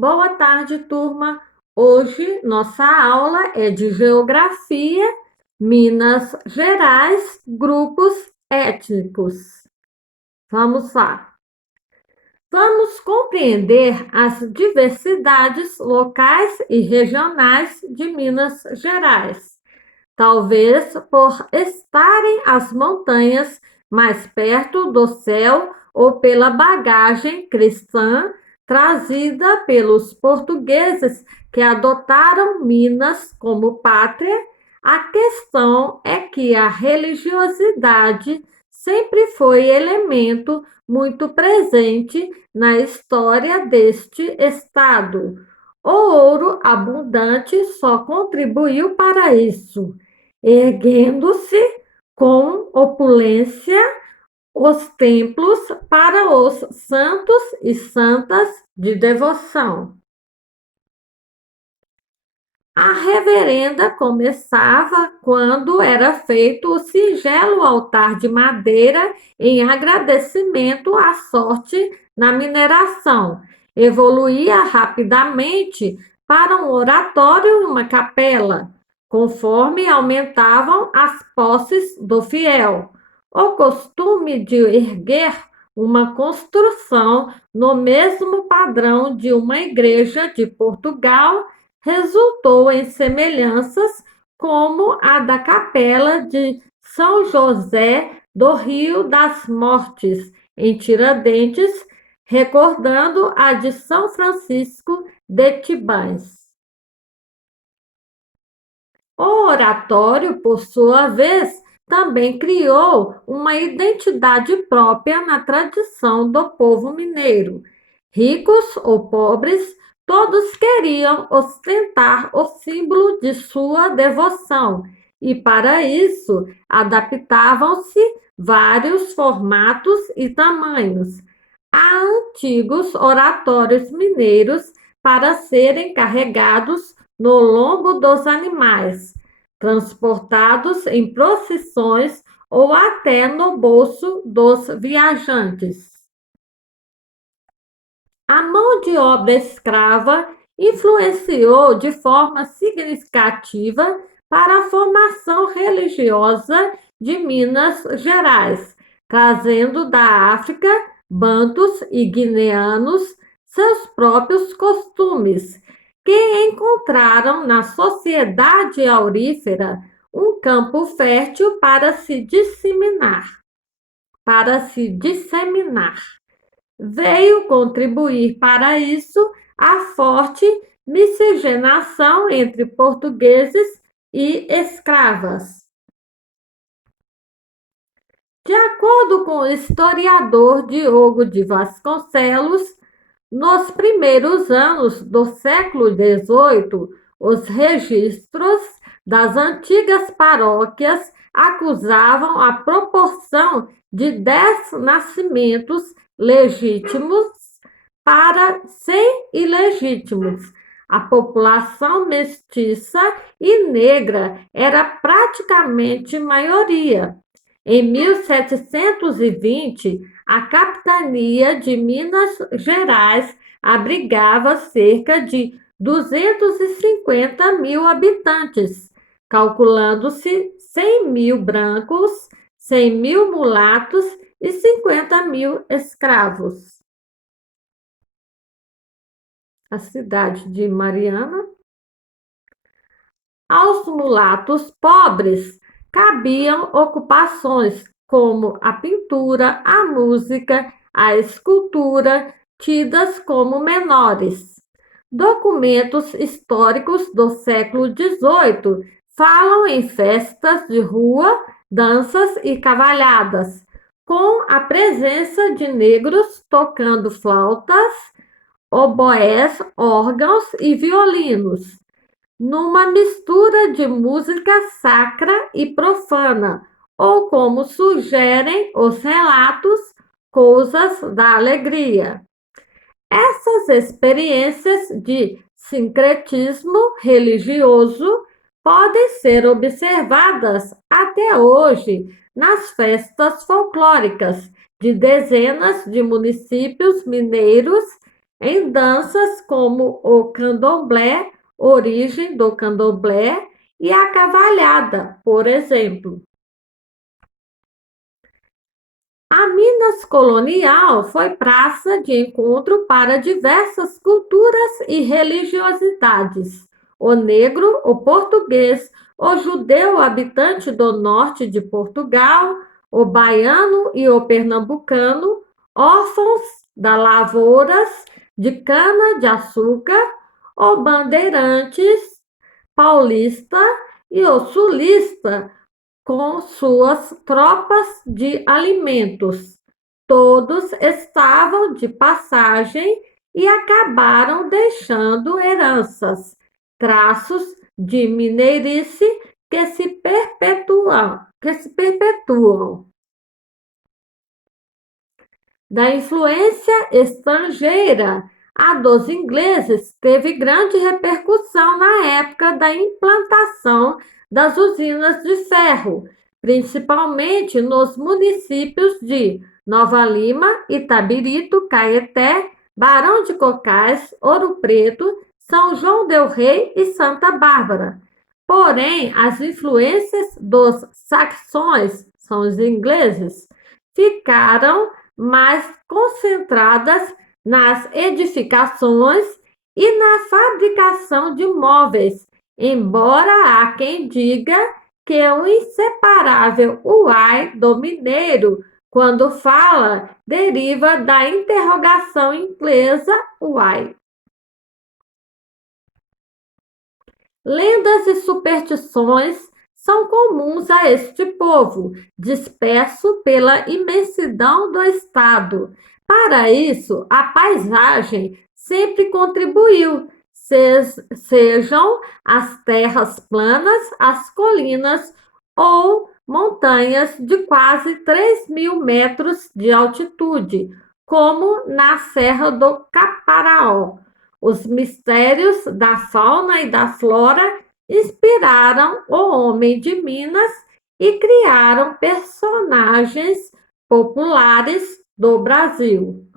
Boa tarde, turma. Hoje nossa aula é de Geografia, Minas Gerais, grupos étnicos. Vamos lá. Vamos compreender as diversidades locais e regionais de Minas Gerais. Talvez por estarem as montanhas mais perto do céu ou pela bagagem cristã trazida pelos portugueses que adotaram Minas como pátria, a questão é que a religiosidade sempre foi elemento muito presente na história deste estado. O ouro abundante só contribuiu para isso, erguendo-se com opulência os templos para os santos e santas de devoção. A reverenda começava quando era feito o singelo altar de madeira em agradecimento à sorte na mineração. Evoluía rapidamente para um oratório e uma capela, conforme aumentavam as posses do fiel. O costume de erguer uma construção no mesmo padrão de uma igreja de Portugal resultou em semelhanças como a da Capela de São José do Rio das Mortes, em Tiradentes, recordando a de São Francisco de Tibães. O oratório, por sua vez, também criou uma identidade própria na tradição do povo mineiro. Ricos ou pobres, todos queriam ostentar o símbolo de sua devoção e, para isso, adaptavam-se vários formatos e tamanhos. Há antigos oratórios mineiros para serem carregados no lombo dos animais, transportados em procissões ou até no bolso dos viajantes. A mão de obra escrava influenciou de forma significativa para a formação religiosa de Minas Gerais, trazendo da África bantus e guineanos seus próprios costumes, que encontraram na sociedade aurífera um campo fértil para se disseminar. Veio contribuir para isso a forte miscigenação entre portugueses e escravas. De acordo com o historiador Diogo de Vasconcelos, nos primeiros anos do século XVIII, os registros das antigas paróquias acusavam a proporção de 10 nascimentos legítimos para 100 ilegítimos. A população mestiça e negra era praticamente maioria. Em 1720, a capitania de Minas Gerais abrigava cerca de 250 mil habitantes, calculando-se 100 mil brancos, 100 mil mulatos e 50 mil escravos. A cidade de Mariana. Aos mulatos pobres cabiam ocupações como a pintura, a música, a escultura, tidas como menores. Documentos históricos do século XVIII falam em festas de rua, danças e cavalhadas, com a presença de negros tocando flautas, oboés, órgãos e violinos, numa mistura de música sacra e profana, ou como sugerem os relatos, coisas da alegria. Essas experiências de sincretismo religioso podem ser observadas até hoje nas festas folclóricas de dezenas de municípios mineiros em danças como o candomblé, origem do candomblé, e a cavalhada, por exemplo. A Minas colonial foi praça de encontro para diversas culturas e religiosidades. O negro, o português, o judeu habitante do norte de Portugal, o baiano e o pernambucano, órfãos das lavouras de cana-de-açúcar, o bandeirantes paulista e o sulista com suas tropas de alimentos. Todos estavam de passagem e acabaram deixando heranças, traços de mineirice que se perpetuam. Da influência estrangeira, a dos ingleses teve grande repercussão na época da implantação das usinas de ferro, principalmente nos municípios de Nova Lima, Itabirito, Caeté, Barão de Cocais, Ouro Preto, São João del Rei e Santa Bárbara. Porém, as influências dos saxões, são os ingleses, ficaram mais concentradas nas edificações e na fabricação de móveis, embora há quem diga que o inseparável uai do mineiro, quando fala, deriva da interrogação inglesa why. Lendas e superstições são comuns a este povo, disperso pela imensidão do estado. Para isso, a paisagem sempre contribuiu, sejam as terras planas, as colinas ou montanhas de quase 3.000 metros de altitude, como na Serra do Caparaó. Os mistérios da fauna e da flora inspiraram o homem de Minas e criaram personagens populares do Brasil.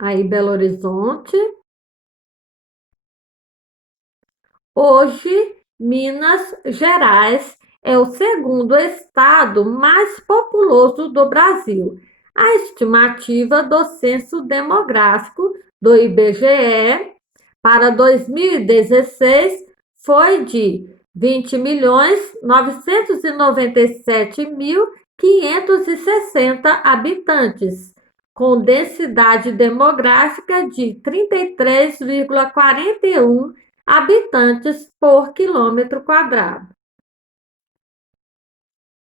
Aí, Belo Horizonte. Hoje, Minas Gerais é o segundo estado mais populoso do Brasil. A estimativa do Censo Demográfico do IBGE para 2016 foi de 20.997.560 habitantes, com densidade demográfica de 33,41 habitantes por quilômetro quadrado.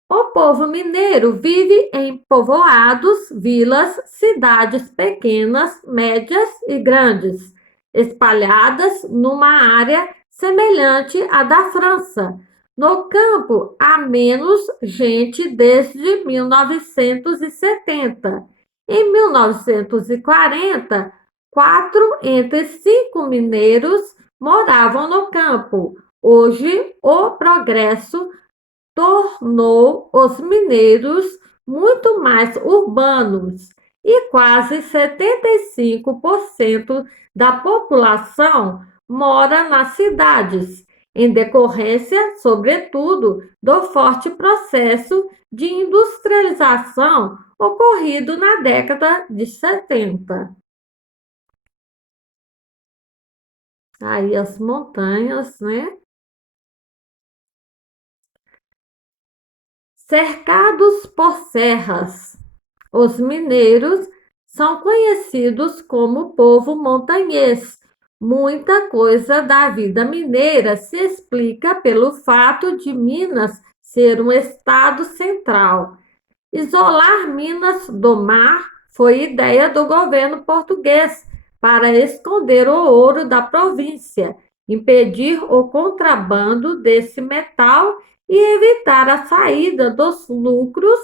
O povo mineiro vive em povoados, vilas, cidades pequenas, médias e grandes, espalhadas numa área semelhante à da França. No campo, há menos gente desde 1970. Em 1940, 4 entre 5 mineiros moravam no campo. Hoje, o progresso tornou os mineiros muito mais urbanos e quase 75% da população mora nas cidades, em decorrência, sobretudo, do forte processo de industrialização ocorrido na década de 70. Aí as montanhas, né? Cercados por serras, os mineiros são conhecidos como povo montanhês. Muita coisa da vida mineira se explica pelo fato de Minas ser um estado central. Isolar Minas do mar foi ideia do governo português para esconder o ouro da província, impedir o contrabando desse metal e evitar a saída dos lucros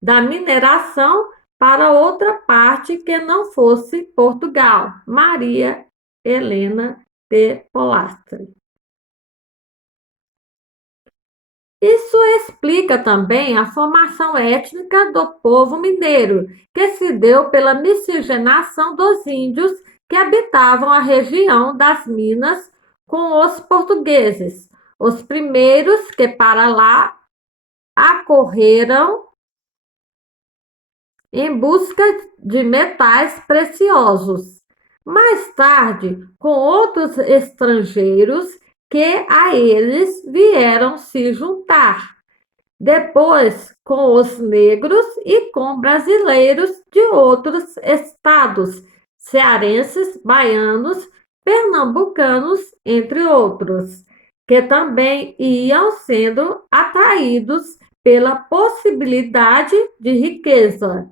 da mineração para outra parte que não fosse Portugal. Maria Helena de Polastri. Isso explica também a formação étnica do povo mineiro, que se deu pela miscigenação dos índios que habitavam a região das Minas com os portugueses. Os primeiros que para lá acorreram em busca de metais preciosos. Mais tarde, com outros estrangeiros que a eles vieram se juntar. Depois, com os negros e com brasileiros de outros estados, cearenses, baianos, pernambucanos, entre outros, que também iam sendo atraídos pela possibilidade de riqueza.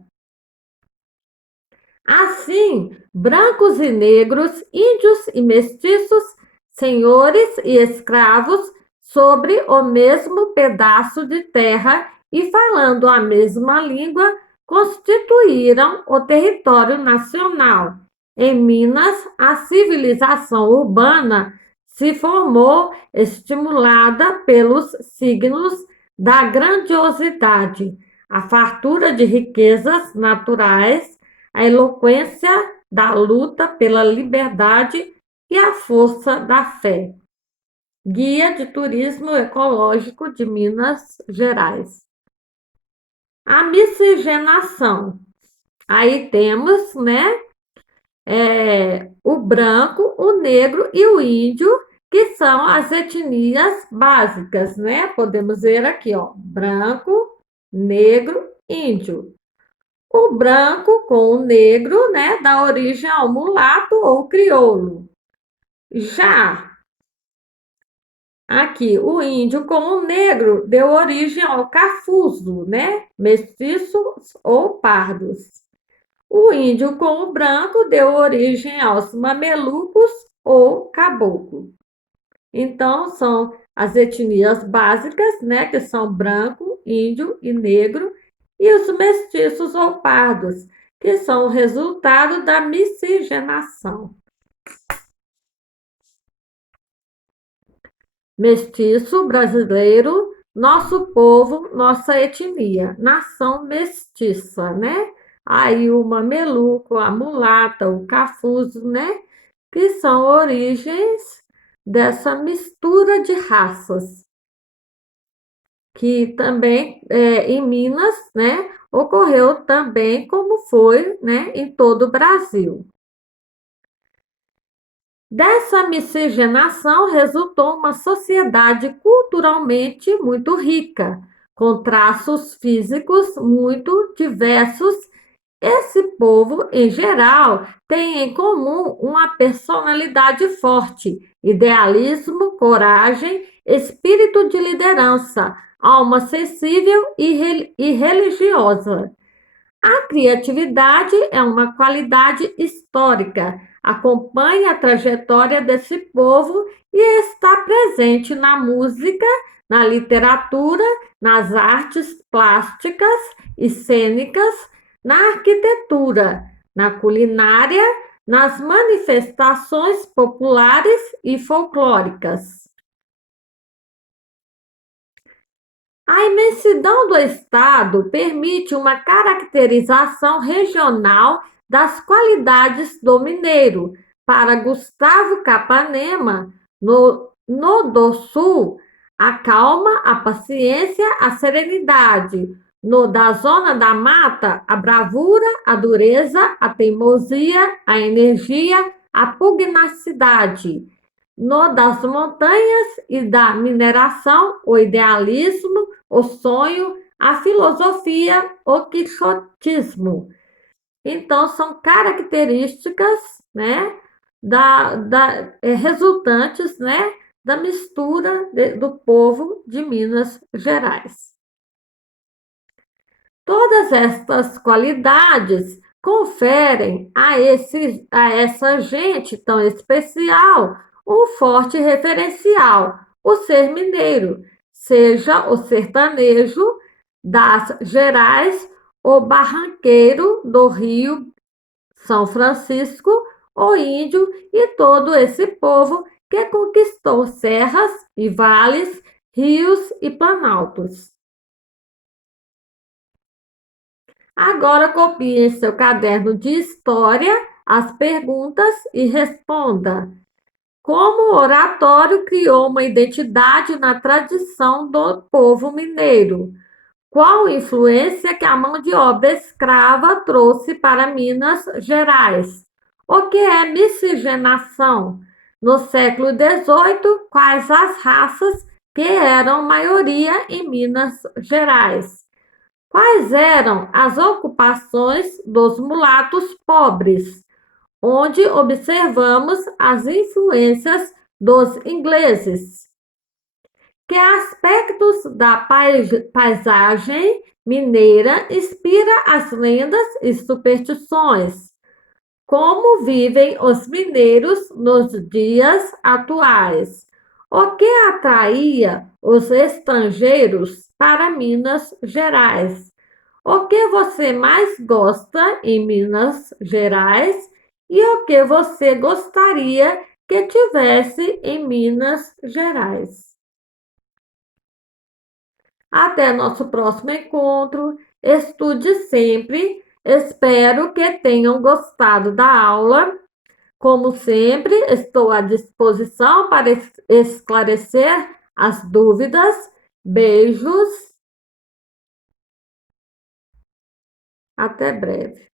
Assim, brancos e negros, índios e mestiços, senhores e escravos, sobre o mesmo pedaço de terra e falando a mesma língua, constituíram o território nacional. Em Minas, a civilização urbana se formou estimulada pelos signos da grandiosidade, a fartura de riquezas naturais, a eloquência da luta pela liberdade e a força da fé. Guia de Turismo Ecológico de Minas Gerais. A miscigenação. Aí temos, né, o branco, o negro e o índio, que são as etnias básicas, né? Podemos ver aqui, ó, branco, negro, índio. O branco com o negro, né, dá origem ao mulato ou crioulo. Já aqui, o índio com o negro deu origem ao cafuso, né, mestiços ou pardos. O índio com o branco deu origem aos mamelucos ou caboclo. Então, são as etnias básicas, né, que são branco, índio e negro, e os mestiços ou pardos, que são o resultado da miscigenação. Mestiço brasileiro, nosso povo, nossa etnia, nação mestiça, né? Aí o mameluco, a mulata, o cafuso, né? Que são origens dessa mistura de raças, que também em Minas, né, ocorreu também como foi, né, em todo o Brasil. Dessa miscigenação resultou uma sociedade culturalmente muito rica, com traços físicos muito diversos. Esse povo, em geral, tem em comum uma personalidade forte, idealismo, coragem, espírito de liderança, alma sensível e religiosa. A criatividade é uma qualidade histórica, acompanha a trajetória desse povo e está presente na música, na literatura, nas artes plásticas e cênicas, na arquitetura, na culinária, nas manifestações populares e folclóricas. A imensidão do estado permite uma caracterização regional das qualidades do mineiro. Para Gustavo Capanema, no do Sul, a calma, a paciência, a serenidade. No da Zona da Mata, a bravura, a dureza, a teimosia, a energia, a pugnacidade. No das montanhas e da mineração, o idealismo, o sonho, a filosofia, o quixotismo. Então, são características, né, resultantes, né, da mistura do povo de Minas Gerais. Todas estas qualidades conferem a essa gente tão especial um forte referencial, o ser mineiro, seja o sertanejo das Gerais, o barranqueiro do Rio São Francisco, o índio e todo esse povo que conquistou serras e vales, rios e planaltos. Agora copie em seu caderno de história as perguntas e responda. Como o oratório criou uma identidade na tradição do povo mineiro? Qual influência que a mão de obra escrava trouxe para Minas Gerais? O que é miscigenação? No século XVIII, quais as raças que eram maioria em Minas Gerais? Quais eram as ocupações dos mulatos pobres, onde observamos as influências dos ingleses? Que aspectos da paisagem mineira inspira as lendas e superstições? Como vivem os mineiros nos dias atuais? O que atraía os estrangeiros para Minas Gerais? O que você mais gosta em Minas Gerais e o que você gostaria que tivesse em Minas Gerais? Até nosso próximo encontro. Estude sempre. Espero que tenham gostado da aula. Como sempre, estou à disposição para esclarecer as dúvidas. Beijos. Até breve.